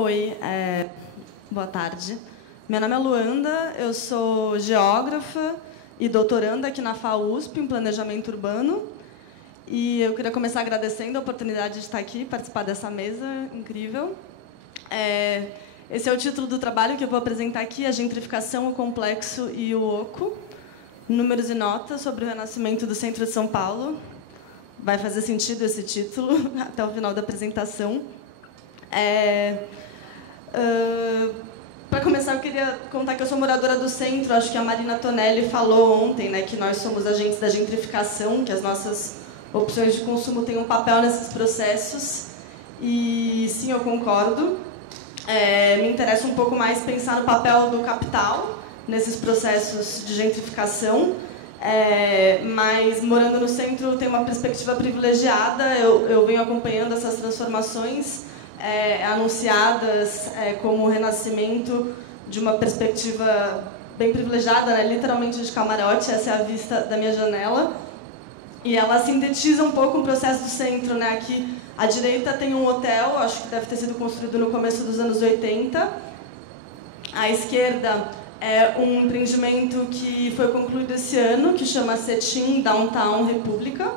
Oi, boa tarde. Meu nome é Luanda, eu sou geógrafa e doutoranda aqui na FAUSP, em Planejamento Urbano. E eu queria começar agradecendo a oportunidade de estar aqui, participar dessa mesa incrível. Esse é o título do trabalho que eu vou apresentar aqui, A Gentrificação, o Complexo e o Oco. Números e notas sobre o renascimento do centro de São Paulo. Vai fazer sentido esse título até o final da apresentação. Para começar, eu queria contar que eu sou moradora do centro. Acho que a Marina Tonelli falou ontem, né, que nós somos agentes da gentrificação, que as nossas opções de consumo têm um papel nesses processos. E sim, eu concordo. Me interessa um pouco mais pensar no papel do capital nesses processos de gentrificação. Mas, morando no centro, tenho uma perspectiva privilegiada. Eu venho acompanhando essas transformações anunciadas como o renascimento de uma perspectiva bem privilegiada, né? Literalmente de camarote. Essa é a vista da minha janela. E ela sintetiza um pouco o processo do centro, né? Aqui, à direita, tem um hotel, acho que deve ter sido construído no começo dos anos 80. À esquerda é um empreendimento que foi concluído esse ano, que chama Cetim Downtown República.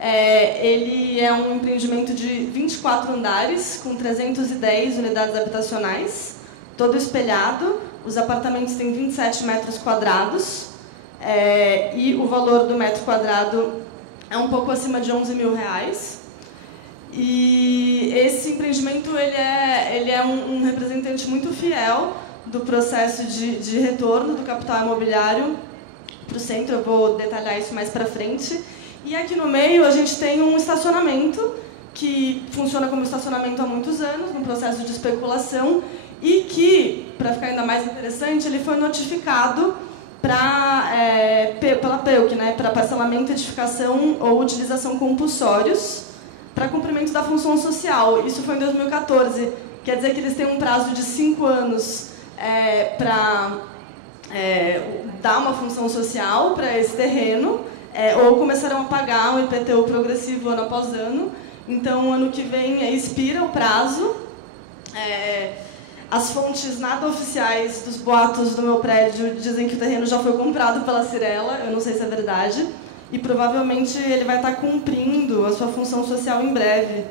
Ele é um empreendimento de 24 andares, com 310 unidades habitacionais, todo espelhado. Os apartamentos têm 27 metros quadrados, e o valor do metro quadrado é um pouco acima de R$11 mil. E esse empreendimento ele é um representante muito fiel do processo de retorno do capital imobiliário para o centro. Eu vou detalhar isso mais para frente. E aqui no meio a gente tem um estacionamento que funciona como estacionamento há muitos anos, num processo de especulação, e que, para ficar ainda mais interessante, ele foi notificado pela PEUC, né, para parcelamento, edificação ou utilização compulsórios para cumprimento da função social. Isso foi em 2014. Quer dizer que eles têm um prazo de 5 anos para dar uma função social para esse terreno, ou começarão a pagar um IPTU progressivo ano após ano. Então, ano que vem expira o prazo. As fontes nada oficiais dos boatos do meu prédio dizem que o terreno já foi comprado pela Cirela. Eu não sei se é verdade. E provavelmente ele vai estar cumprindo a sua função social em breve,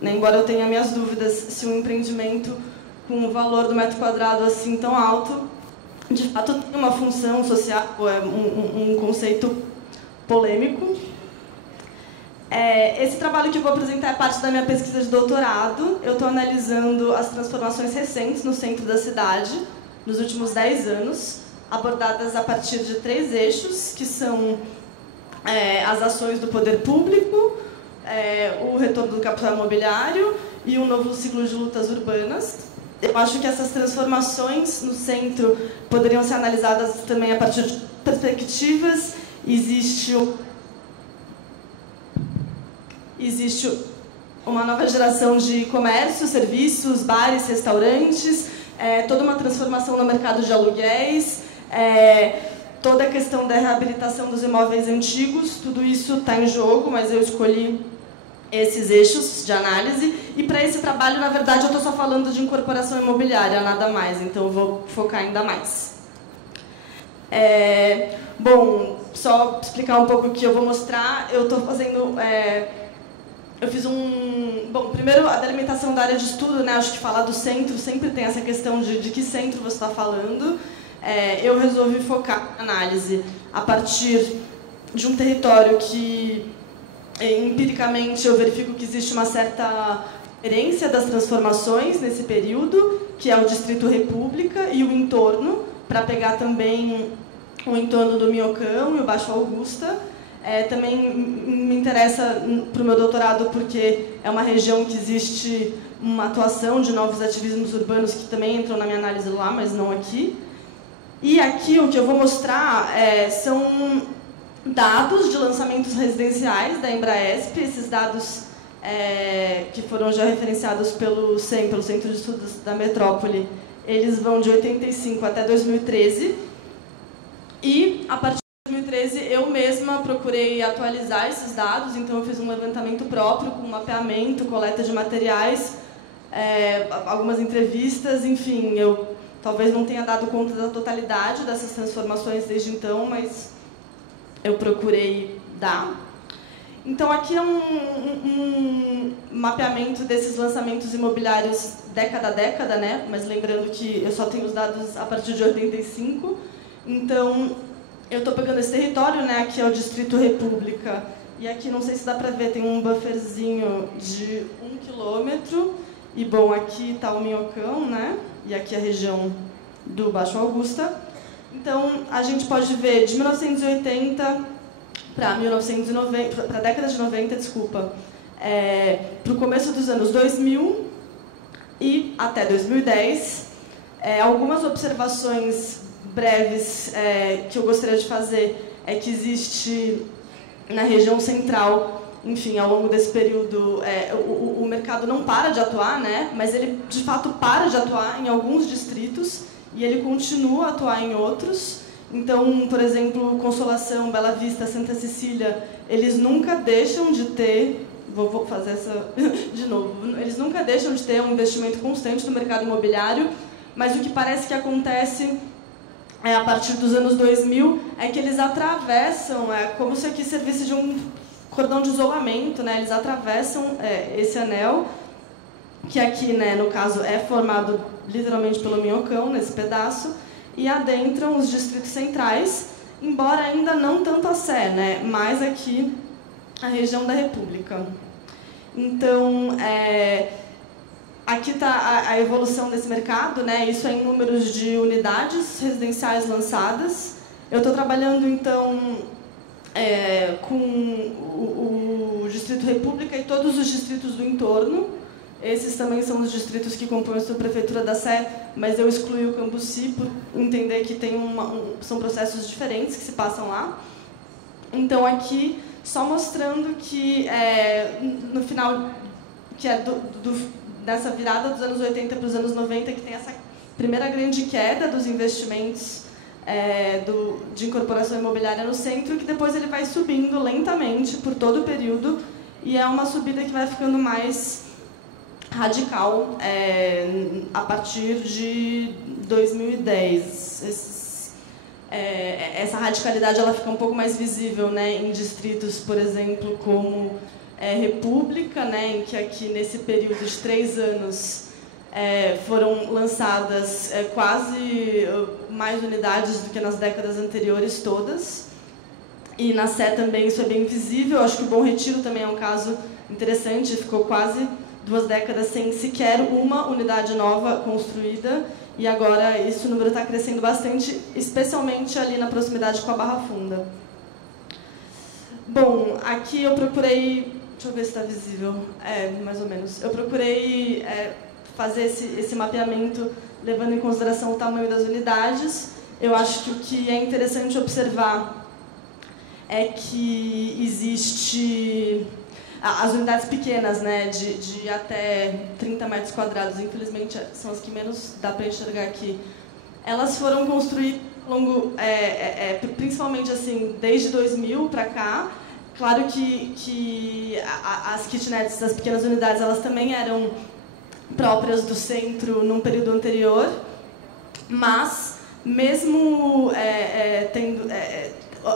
né? Embora eu tenha minhas dúvidas se um empreendimento com o valor do metro quadrado assim tão alto, de fato tem uma função social, é um conceito polêmico. Esse trabalho que eu vou apresentar é parte da minha pesquisa de doutorado. Eu estou analisando as transformações recentes no centro da cidade, nos últimos 10 anos, abordadas a partir de 3 eixos, que são as ações do poder público, o retorno do capital imobiliário e um novo ciclo de lutas urbanas. Eu acho que essas transformações no centro poderiam ser analisadas também a partir de perspectivas. Existe uma nova geração de comércio, serviços, bares, restaurantes, toda uma transformação no mercado de aluguéis, toda a questão da reabilitação dos imóveis antigos. Tudo isso está em jogo, mas eu escolhi esses eixos de análise. E para esse trabalho, na verdade, eu estou só falando de incorporação imobiliária, nada mais, então eu vou focar ainda mais. Bom, só explicar um pouco o que eu vou mostrar. Eu estou fazendo... eu fiz Bom, primeiro, a delimitação da área de estudo, né? Acho que falar do centro sempre tem essa questão de que centro você está falando. Eu resolvi focar na análise a partir de um território que, empiricamente, eu verifico que existe uma certa herência das transformações nesse período, que é o Distrito República e o entorno, para pegar também o entorno do Minhocão e o Baixo Augusta. Também me interessa para o meu doutorado porque é uma região que existe uma atuação de novos ativismos urbanos que também entram na minha análise lá, mas não aqui. E aqui o que eu vou mostrar são dados de lançamentos residenciais da Embraesp. Esses dados que foram já referenciados pelo CEM, pelo Centro de Estudos da Metrópole, eles vão de 85 até 2013. E, a partir de 2013, eu mesma procurei atualizar esses dados. Então, eu fiz um levantamento próprio, com mapeamento, coleta de materiais, algumas entrevistas, enfim, eu talvez não tenha dado conta da totalidade dessas transformações desde então, mas eu procurei dar. Então, aqui é um mapeamento desses lançamentos imobiliários década a década, né? Mas lembrando que eu só tenho os dados a partir de 85. Então, eu estou pegando esse território, né? Aqui é o Distrito República. E aqui, não sei se dá para ver, tem um bufferzinho de 1 quilômetro. E, bom, aqui está o Minhocão, né? E aqui a região do Baixo Augusta. Então, a gente pode ver de 1980 para 1990, para a década de 90, desculpa, para o começo dos anos 2000 e até 2010, algumas observações breves que eu gostaria de fazer é que existe na região central, enfim, ao longo desse período, o mercado não para de atuar, né? Mas ele de fato para de atuar em alguns distritos e ele continua a atuar em outros. Então, por exemplo, Consolação, Bela Vista, Santa Cecília, eles nunca deixam de ter, vou fazer essa de novo, eles nunca deixam de ter um investimento constante no mercado imobiliário, mas o que parece que acontece a partir dos anos 2000 é que eles atravessam, como se aqui servisse de um cordão de isolamento, né? Eles atravessam esse anel, que aqui, né, no caso, é formado literalmente pelo Minhocão, nesse pedaço, e adentram os distritos centrais, embora ainda não tanto a Sé, né, mas aqui a região da República. Então, aqui está a evolução desse mercado, né, isso é em números de unidades residenciais lançadas. Eu estou trabalhando, então, com o Distrito República e todos os distritos do entorno. Esses também são os distritos que compõem a subprefeitura da Sé, mas eu excluí o Cambuci por entender que tem são processos diferentes que se passam lá. Então, aqui, só mostrando que, no final, que dessa virada dos anos 80 para os anos 90, que tem essa primeira grande queda dos investimentos de incorporação imobiliária no centro, que depois ele vai subindo lentamente por todo o período, e é uma subida que vai ficando mais radical a partir de 2010. Essa radicalidade ela fica um pouco mais visível, né, em distritos, por exemplo, como República, né, em que aqui nesse período de 3 anos foram lançadas quase mais unidades do que nas décadas anteriores todas. E na Sé também isso é bem visível. Acho que o Bom Retiro também é um caso interessante, ficou quase 2 décadas sem sequer uma unidade nova construída, e agora esse número está crescendo bastante, especialmente ali na proximidade com a Barra Funda. Bom, aqui eu procurei, deixa eu ver se está visível, mais ou menos, eu procurei fazer esse mapeamento levando em consideração o tamanho das unidades. Eu acho que o que é interessante observar é que existe as unidades pequenas, né, de até 30 metros quadrados, infelizmente são as que menos dá para enxergar aqui. Elas foram construídas principalmente assim desde 2000 para cá. Claro que as kitnets das pequenas unidades elas também eram próprias do centro num período anterior, mas mesmo tendo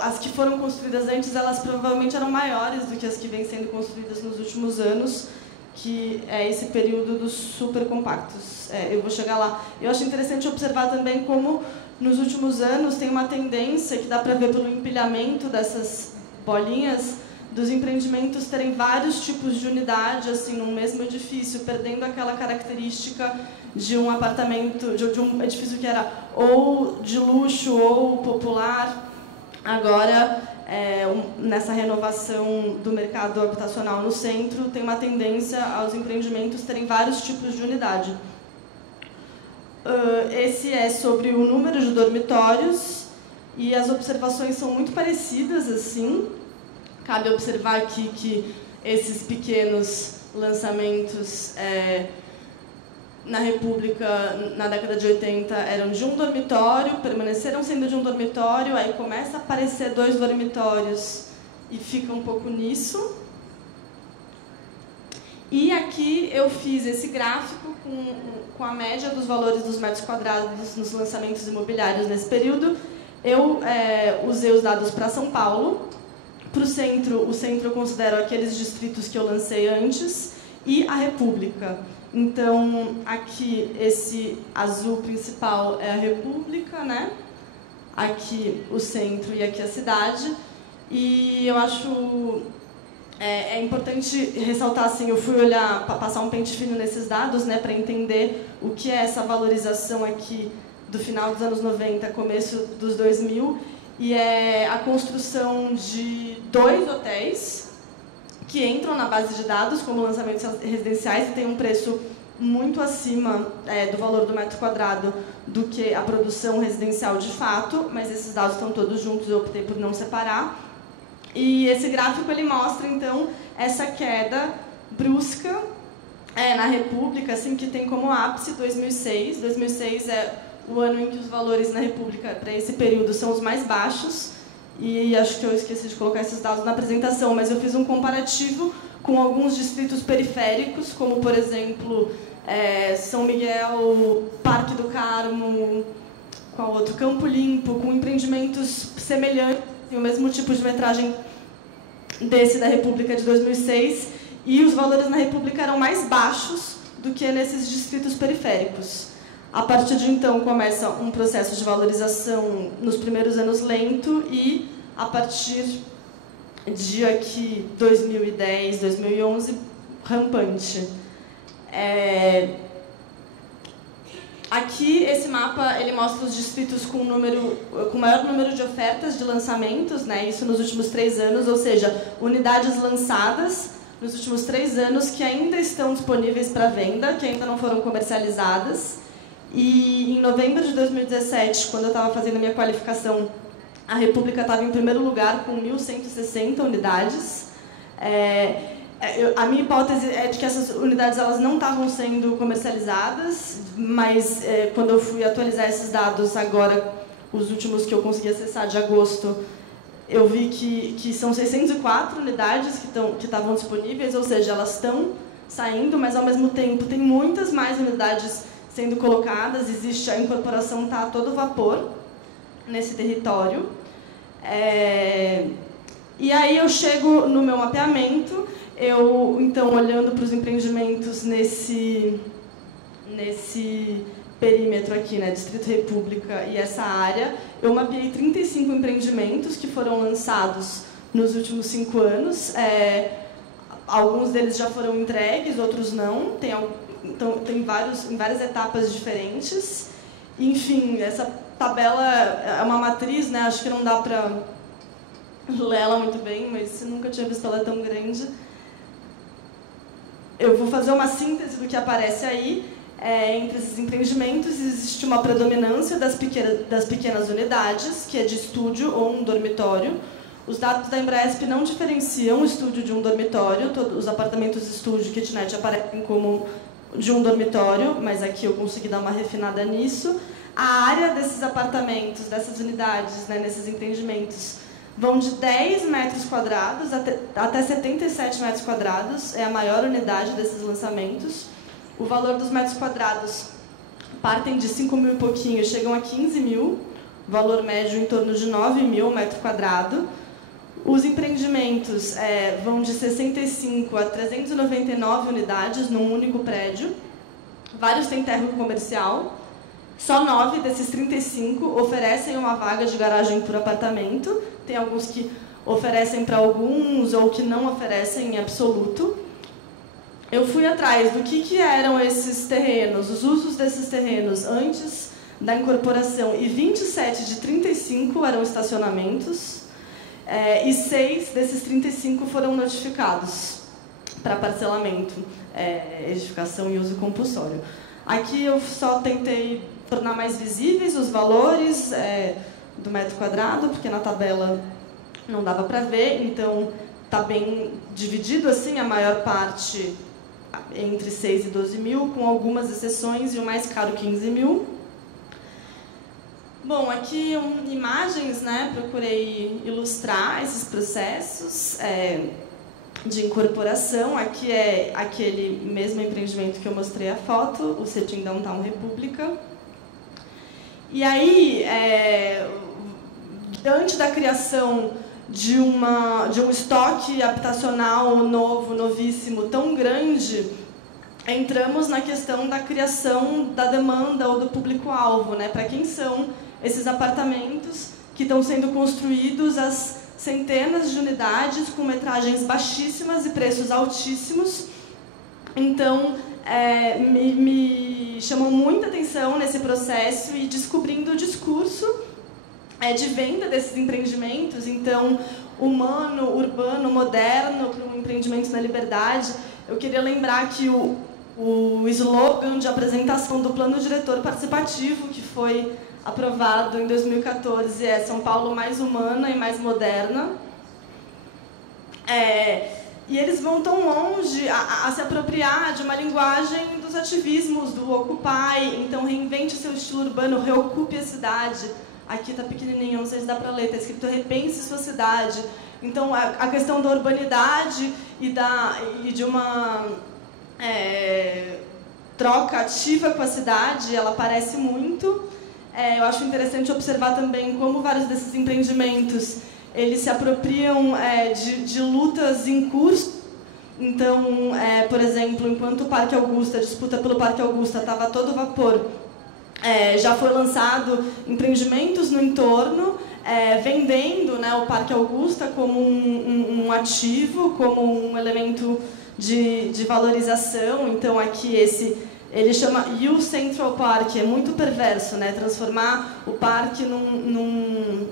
as que foram construídas antes, elas provavelmente eram maiores do que as que vêm sendo construídas nos últimos anos, que é esse período dos supercompactos. Eu vou chegar lá. Eu acho interessante observar também como, nos últimos anos, tem uma tendência, que dá para ver pelo empilhamento dessas bolinhas, dos empreendimentos terem vários tipos de unidade assim, num mesmo edifício, perdendo aquela característica de um apartamento, de um edifício que era ou de luxo ou popular. Agora, nessa renovação do mercado habitacional no centro, tem uma tendência aos empreendimentos terem vários tipos de unidade. Esse é sobre o número de dormitórios, e as observações são muito parecidas, assim. Cabe observar aqui que esses pequenos lançamentos na República, na década de 80, eram de um dormitório, permaneceram sendo de um dormitório, aí começa a aparecer 2 dormitórios e fica um pouco nisso. E aqui eu fiz esse gráfico com a média dos valores dos metros quadrados nos lançamentos imobiliários nesse período. Eu usei os dados para São Paulo. Para o centro eu considero aqueles distritos que eu lancei antes e a República. Então, aqui, esse azul principal é a República, né? Aqui o centro e aqui a cidade. E eu acho importante ressaltar, assim, eu fui olhar, passar um pente fino nesses dados, né, para entender o que é essa valorização aqui do final dos anos 90, começo dos 2000, e é a construção de 2 hotéis que entram na base de dados como lançamentos residenciais e tem um preço muito acima do valor do metro quadrado do que a produção residencial de fato, mas esses dados estão todos juntos, eu optei por não separar. E esse gráfico ele mostra, então, essa queda brusca na República, assim, que tem como ápice 2006. 2006 é o ano em que os valores na República, para esse período, são os mais baixos. E acho que eu esqueci de colocar esses dados na apresentação, mas eu fiz um comparativo com alguns distritos periféricos, como, por exemplo, São Miguel, Parque do Carmo, qual outro? Campo Limpo, com empreendimentos semelhantes, o mesmo tipo de metragem desse da República de 2006, e os valores na República eram mais baixos do que nesses distritos periféricos. A partir de então começa um processo de valorização nos primeiros anos lento e a partir de aqui 2010, 2011 rampante. Aqui, esse mapa ele mostra os distritos com maior número de ofertas de lançamentos, né? Isso nos últimos 3 anos, ou seja, unidades lançadas nos últimos 3 anos que ainda estão disponíveis para venda, que ainda não foram comercializadas. E em novembro de 2017, quando eu estava fazendo a minha qualificação, a República estava em primeiro lugar com 1.160 unidades. A minha hipótese é de que essas unidades elas não estavam sendo comercializadas, mas quando eu fui atualizar esses dados agora, os últimos que eu consegui acessar de agosto, eu vi que são 604 unidades que estavam disponíveis, ou seja, elas estão saindo, mas ao mesmo tempo tem muitas mais unidades sendo colocadas, a incorporação está a todo vapor nesse território. E aí eu chego no meu mapeamento. Então, olhando para os empreendimentos nesse perímetro aqui, né, Distrito República e essa área, eu mapeei 35 empreendimentos que foram lançados nos últimos 5 anos. Alguns deles já foram entregues, outros não. Então, tem em várias etapas diferentes. Enfim, essa tabela é uma matriz, né, acho que não dá para ler ela muito bem, mas eu nunca tinha visto ela tão grande. Eu vou fazer uma síntese do que aparece aí. Entre esses empreendimentos, existe uma predominância das pequenas unidades, que é de estúdio ou um dormitório. Os dados da Embraesp não diferenciam o estúdio de um dormitório. Todos os apartamentos estúdio e kitnet aparecem como de um dormitório, mas aqui eu consegui dar uma refinada nisso. A área desses apartamentos, dessas unidades, né, nesses empreendimentos, vão de 10 metros quadrados até 77 metros quadrados, é a maior unidade desses lançamentos. O valor dos metros quadrados partem de 5 mil e pouquinho, chegam a 15 mil, valor médio em torno de 9 mil metro quadrado. Os empreendimentos vão de 65 a 399 unidades num único prédio. Vários têm térreo comercial. Só 9 desses 35 oferecem uma vaga de garagem por apartamento. Tem alguns que oferecem para alguns ou que não oferecem em absoluto. Eu fui atrás do que eram esses terrenos, os usos desses terrenos antes da incorporação, e 27 de 35 eram estacionamentos, e 6 desses 35 foram notificados para parcelamento, edificação e uso compulsório. Aqui eu só tentei tornar mais visíveis os valores do metro quadrado, porque na tabela não dava para ver, então está bem dividido assim, a maior parte entre 6 e 12 mil, com algumas exceções, e o mais caro 15 mil. Bom, aqui imagens, né? Procurei ilustrar esses processos. de incorporação. Aqui é aquele mesmo empreendimento que eu mostrei a foto, o Cetim Downtown República. E aí, diante da criação de um estoque habitacional novo, novíssimo, tão grande, entramos na questão da criação da demanda ou do público-alvo, né? Para quem são esses apartamentos que estão sendo construídos as centenas de unidades com metragens baixíssimas e preços altíssimos. Então, me chamou muita atenção nesse processo e descobrindo o discurso de venda desses empreendimentos, então, humano, urbano, moderno, para um empreendimento na liberdade. Eu queria lembrar que o slogan de apresentação do Plano Diretor Participativo, que foi aprovado em 2014, é São Paulo mais humana e mais moderna. E eles vão tão longe a se apropriar de uma linguagem dos ativismos, do Occupy. Então, reinvente o seu estilo urbano, reocupe a cidade. Aqui está pequenininho, não sei se dá para ler, está escrito repense sua cidade. Então, a questão da urbanidade e de uma troca ativa com a cidade, ela aparece muito. Eu acho interessante observar também como vários desses empreendimentos eles se apropriam de lutas em curso. Então, por exemplo, enquanto o Parque Augusta, a disputa pelo Parque Augusta estava a todo vapor, já foi lançado empreendimentos no entorno, vendendo, né, o Parque Augusta como um ativo, como um elemento de valorização. Então, aqui ele chama You Central Park, é muito perverso, né, transformar o parque num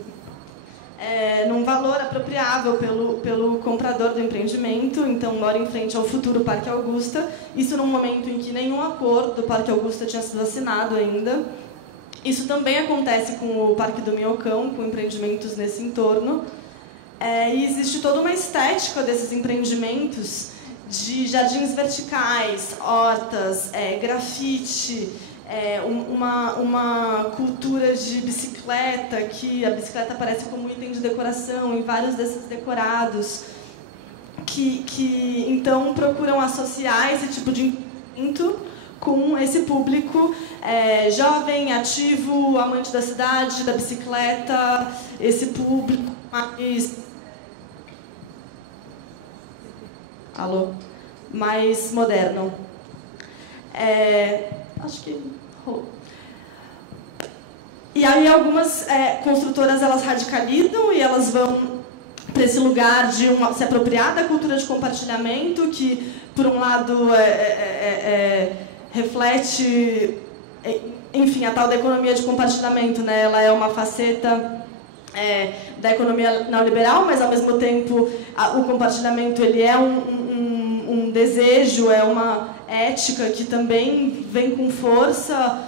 valor apropriável pelo comprador do empreendimento. Então, mora em frente ao futuro Parque Augusta, isso num momento em que nenhum acordo do Parque Augusta tinha sido assinado ainda. Isso também acontece com o Parque do Minhocão, com empreendimentos nesse entorno. E existe toda uma estética desses empreendimentos de jardins verticais, hortas, grafite, uma cultura de bicicleta, que a bicicleta aparece como item de decoração em vários desses decorados, que então procuram associar esse tipo de empreendimento com esse público jovem, ativo, amante da cidade, da bicicleta, esse público mais moderno. Acho que rolou. E aí algumas construtoras elas radicalizam e elas vão para esse lugar de se apropriar da cultura de compartilhamento, que por um lado reflete, enfim, a tal da economia de compartilhamento, né? Ela é uma faceta da economia neoliberal, mas ao mesmo tempo o compartilhamento ele é um desejo, é uma ética que também vem com força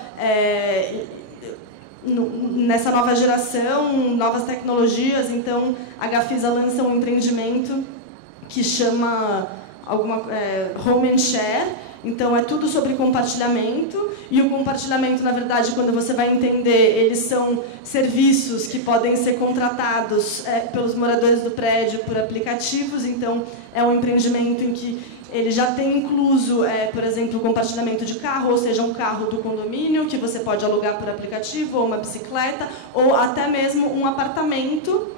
nessa nova geração, novas tecnologias. Então, a Gafisa lança um empreendimento que chama Home and Share. Então, é tudo sobre compartilhamento. E o compartilhamento, na verdade, quando você vai entender, eles são serviços que podem ser contratados pelos moradores do prédio por aplicativos. Então, é um empreendimento em que ele já tem incluso, por exemplo, o compartilhamento de carro, ou seja, um carro do condomínio, que você pode alugar por aplicativo, ou uma bicicleta, ou até mesmo um apartamento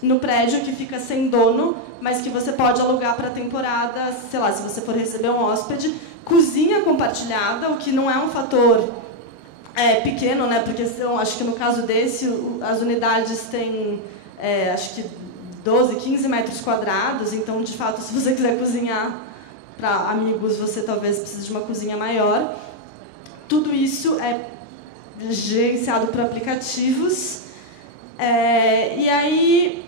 no prédio que fica sem dono, mas que você pode alugar para temporada, sei lá, se você for receber um hóspede. Cozinha compartilhada, o que não é um fator pequeno, né? Porque acho que no caso desse, as unidades têm, acho que 12, 15 metros quadrados, então, de fato, se você quiser cozinhar para amigos, você talvez precise de uma cozinha maior. Tudo isso é gerenciado por aplicativos. E aí,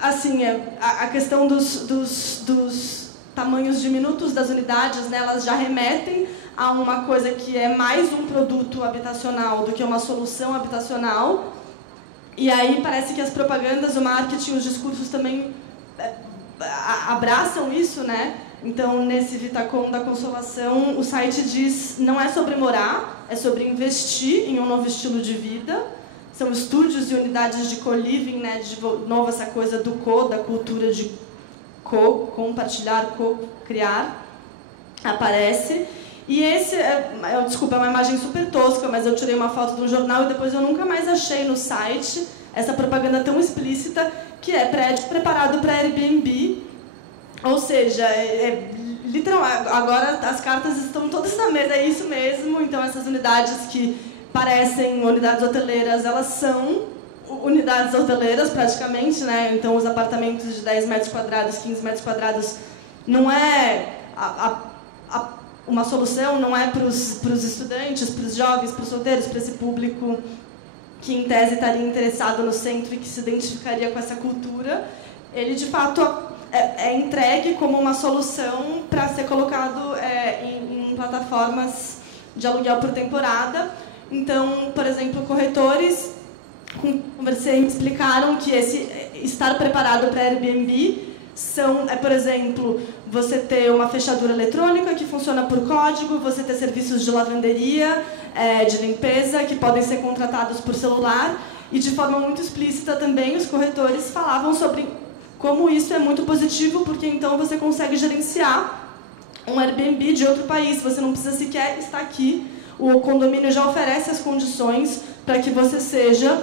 assim, a questão dos tamanhos diminutos das unidades, né, elas já remetem a uma coisa que é mais um produto habitacional do que uma solução habitacional. E aí parece que as propagandas, o marketing, os discursos também abraçam isso, né? Então, nesse Vitacom da Consolação, o site diz: não é sobre morar, é sobre investir em um novo estilo de vida. São estúdios e unidades de co-living, né? De novo essa coisa do da cultura de compartilhar, co-criar, aparece. E esse, desculpa, é uma imagem super tosca, mas eu tirei uma foto de um jornal e depois eu nunca mais achei no site essa propaganda tão explícita, que é prédio preparado para Airbnb. Ou seja, literal, agora as cartas estão todas na mesa, é isso mesmo. Então, essas unidades que parecem unidades hoteleiras, elas são unidades hoteleiras, praticamente, né? Então, os apartamentos de 10 metros quadrados, 15 metros quadrados, não é uma solução, não é para os estudantes, para os jovens, para os solteiros, para esse público que, em tese, estaria interessado no centro e que se identificaria com essa cultura. Ele, de fato, é entregue como uma solução para ser colocado em plataformas de aluguel por temporada. Então, por exemplo, corretores, conversei, me explicaram que esse estar preparado para Airbnb por exemplo, você ter uma fechadura eletrônica que funciona por código, você ter serviços de lavanderia, de limpeza, que podem ser contratados por celular, e de forma muito explícita também os corretores falavam sobre como isso é muito positivo, porque então você consegue gerenciar um Airbnb de outro país, você não precisa sequer estar aqui, o condomínio já oferece as condições para que você seja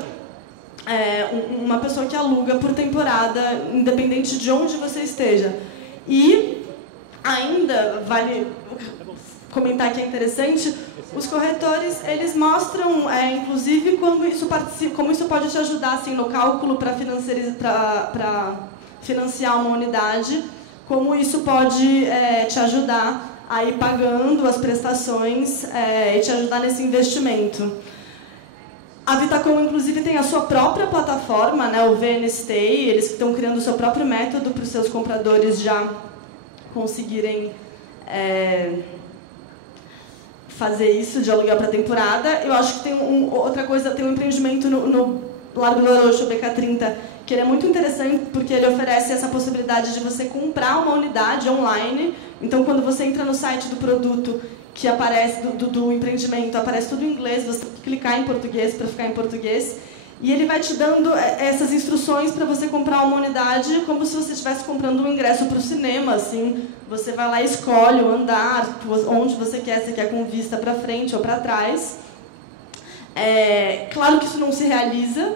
uma pessoa que aluga por temporada, independente de onde você esteja. E ainda vale comentar que é interessante, os corretores, eles mostram, inclusive, como isso pode te ajudar assim, no cálculo para financiar uma unidade, como isso pode te ajudar a ir pagando as prestações e te ajudar nesse investimento. A Vitacom, inclusive, tem a sua própria plataforma, né, o VNStay, eles estão criando o seu próprio método para os seus compradores já conseguirem fazer isso de aluguel para temporada. Eu acho que tem outra coisa, tem um empreendimento no Largo do Arocho, BK30, que ele é muito interessante porque ele oferece essa possibilidade de você comprar uma unidade online. Então, quando você entra no site do produto, que aparece do empreendimento, aparece tudo em inglês, você tem que clicar em português para ficar em português, e ele vai te dando essas instruções para você comprar uma unidade como se você estivesse comprando um ingresso para o cinema, assim. Você vai lá e escolhe o andar, onde você quer com vista para frente ou para trás. Claro que isso não se realiza.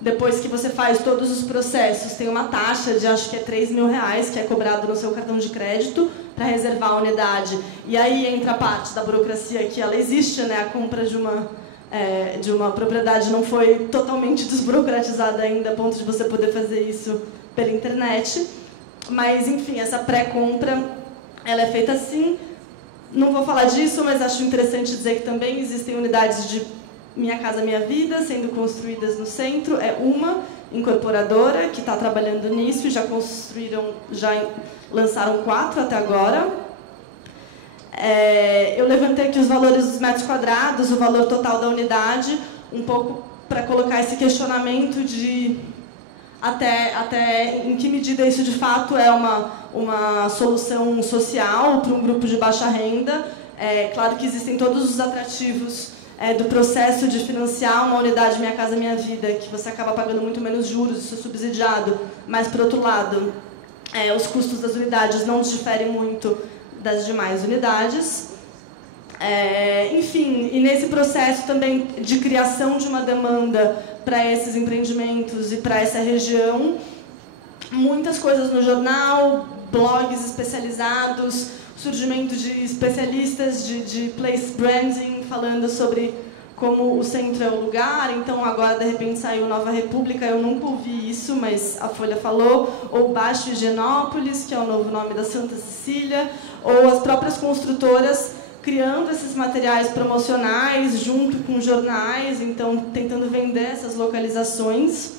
Depois que você faz todos os processos, tem uma taxa de, acho que é R$3.000, que é cobrado no seu cartão de crédito para reservar a unidade. E aí entra a parte da burocracia, que ela existe, né? A compra de uma propriedade não foi totalmente desburocratizada ainda, a ponto de você poder fazer isso pela internet. Mas, enfim, essa pré-compra, ela é feita assim. Não vou falar disso, mas acho interessante dizer que também existem unidades de Minha Casa Minha Vida, sendo construídas no centro. É uma incorporadora que está trabalhando nisso e já lançaram 4 até agora. Eu levantei aqui os valores dos metros quadrados, o valor total da unidade, um pouco para colocar esse questionamento de até em que medida isso de fato é uma solução social para um grupo de baixa renda. Claro que existem todos os atrativos do processo de financiar uma unidade Minha Casa Minha Vida, que você acaba pagando muito menos juros, isso é subsidiado, mas, por outro lado, os custos das unidades não diferem muito das demais unidades. Enfim, e nesse processo também de criação de uma demanda para esses empreendimentos e para essa região, muitas coisas no jornal, blogs especializados, surgimento de especialistas de place branding, falando sobre como o centro é o lugar. Então, agora, de repente, saiu Nova República, eu nunca ouvi isso, mas a Folha falou, ou Baixo Higienópolis, que é o novo nome da Santa Cecília, ou as próprias construtoras criando esses materiais promocionais junto com jornais, então, tentando vender essas localizações.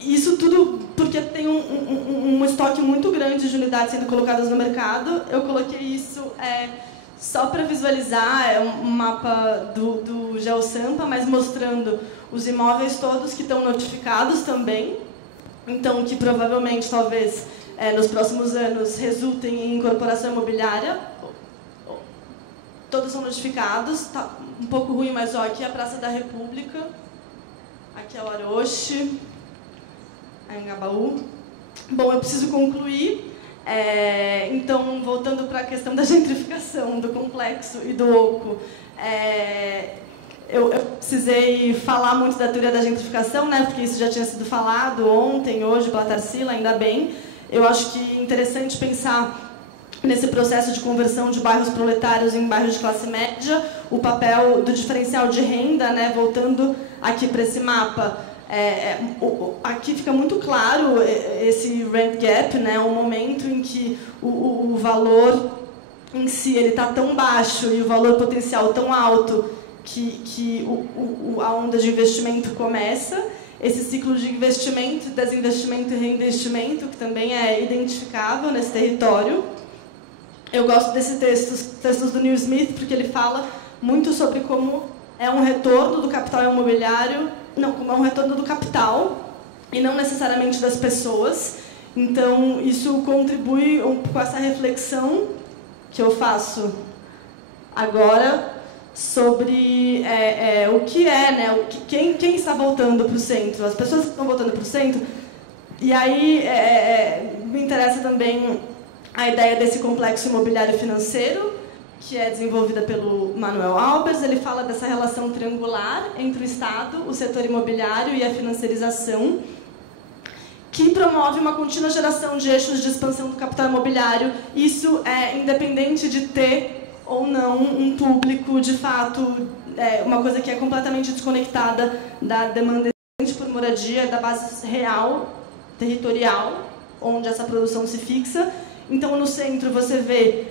Isso tudo porque tem um estoque muito grande de unidades sendo colocadas no mercado. Eu coloquei isso só para visualizar, um mapa do GeoSampa, mas mostrando os imóveis todos que estão notificados também. Então, que provavelmente, talvez, nos próximos anos, resultem em incorporação imobiliária. Todos são notificados. Tá um pouco ruim, mas aqui é a Praça da República. Aqui é o Aroche, Anhangabaú. Bom, eu preciso concluir. Então, voltando para a questão da gentrificação, do complexo e do oco, eu precisei falar muito da teoria da gentrificação, né, porque isso já tinha sido falado ontem, hoje, pela Tarsila, ainda bem. Eu acho que é interessante pensar nesse processo de conversão de bairros proletários em bairros de classe média, o papel do diferencial de renda, né, voltando aqui para esse mapa. Aqui fica muito claro esse rent gap, né, o momento em que o valor em si está tão baixo e o valor potencial tão alto que a onda de investimento começa. Esse ciclo de investimento, desinvestimento e reinvestimento, que também é identificável nesse território. Eu gosto desses textos do Neil Smith, porque ele fala muito sobre como é um retorno do capital imobiliário, não, como é um retorno do capital, e não necessariamente das pessoas. Então, isso contribui com essa reflexão que eu faço agora sobre o que né, quem está voltando para o centro, as pessoas que estão voltando para o centro. E aí me interessa também a ideia desse complexo imobiliário financeiro, que é desenvolvida pelo Manuel Albers. Ele fala dessa relação triangular entre o Estado, o setor imobiliário e a financiarização, que promove uma contínua geração de eixos de expansão do capital imobiliário. Isso é independente de ter ou não um público, de fato, uma coisa que é completamente desconectada da demanda por moradia, da base real, territorial, onde essa produção se fixa. Então, no centro, você vê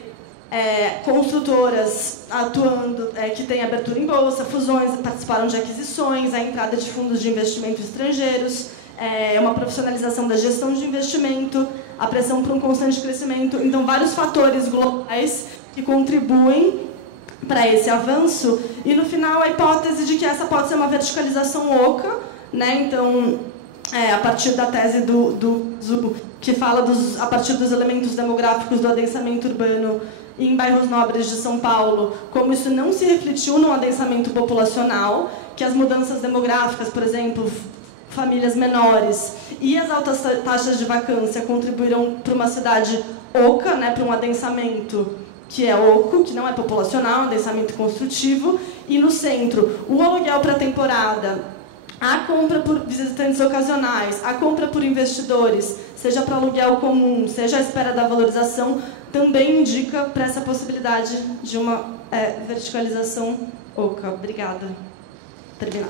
construtoras atuando, que têm abertura em bolsa, fusões, participaram de aquisições, a entrada de fundos de investimento estrangeiros, uma profissionalização da gestão de investimento, a pressão por um constante crescimento. Então, vários fatores globais que contribuem para esse avanço. E, no final, a hipótese de que essa pode ser uma verticalização oca, né? Então, a partir da tese do Zubo, que fala a partir dos elementos demográficos do adensamento urbano em bairros nobres de São Paulo, como isso não se refletiu no adensamento populacional, que as mudanças demográficas, por exemplo, famílias menores e as altas taxas de vacância contribuíram para uma cidade oca, né, para um adensamento que é oco, que não é populacional, um adensamento construtivo. E no centro, o aluguel para temporada, a compra por visitantes ocasionais, a compra por investidores, seja para aluguel comum, seja à espera da valorização, também indica para essa possibilidade de uma verticalização oca. Obrigada. Terminar.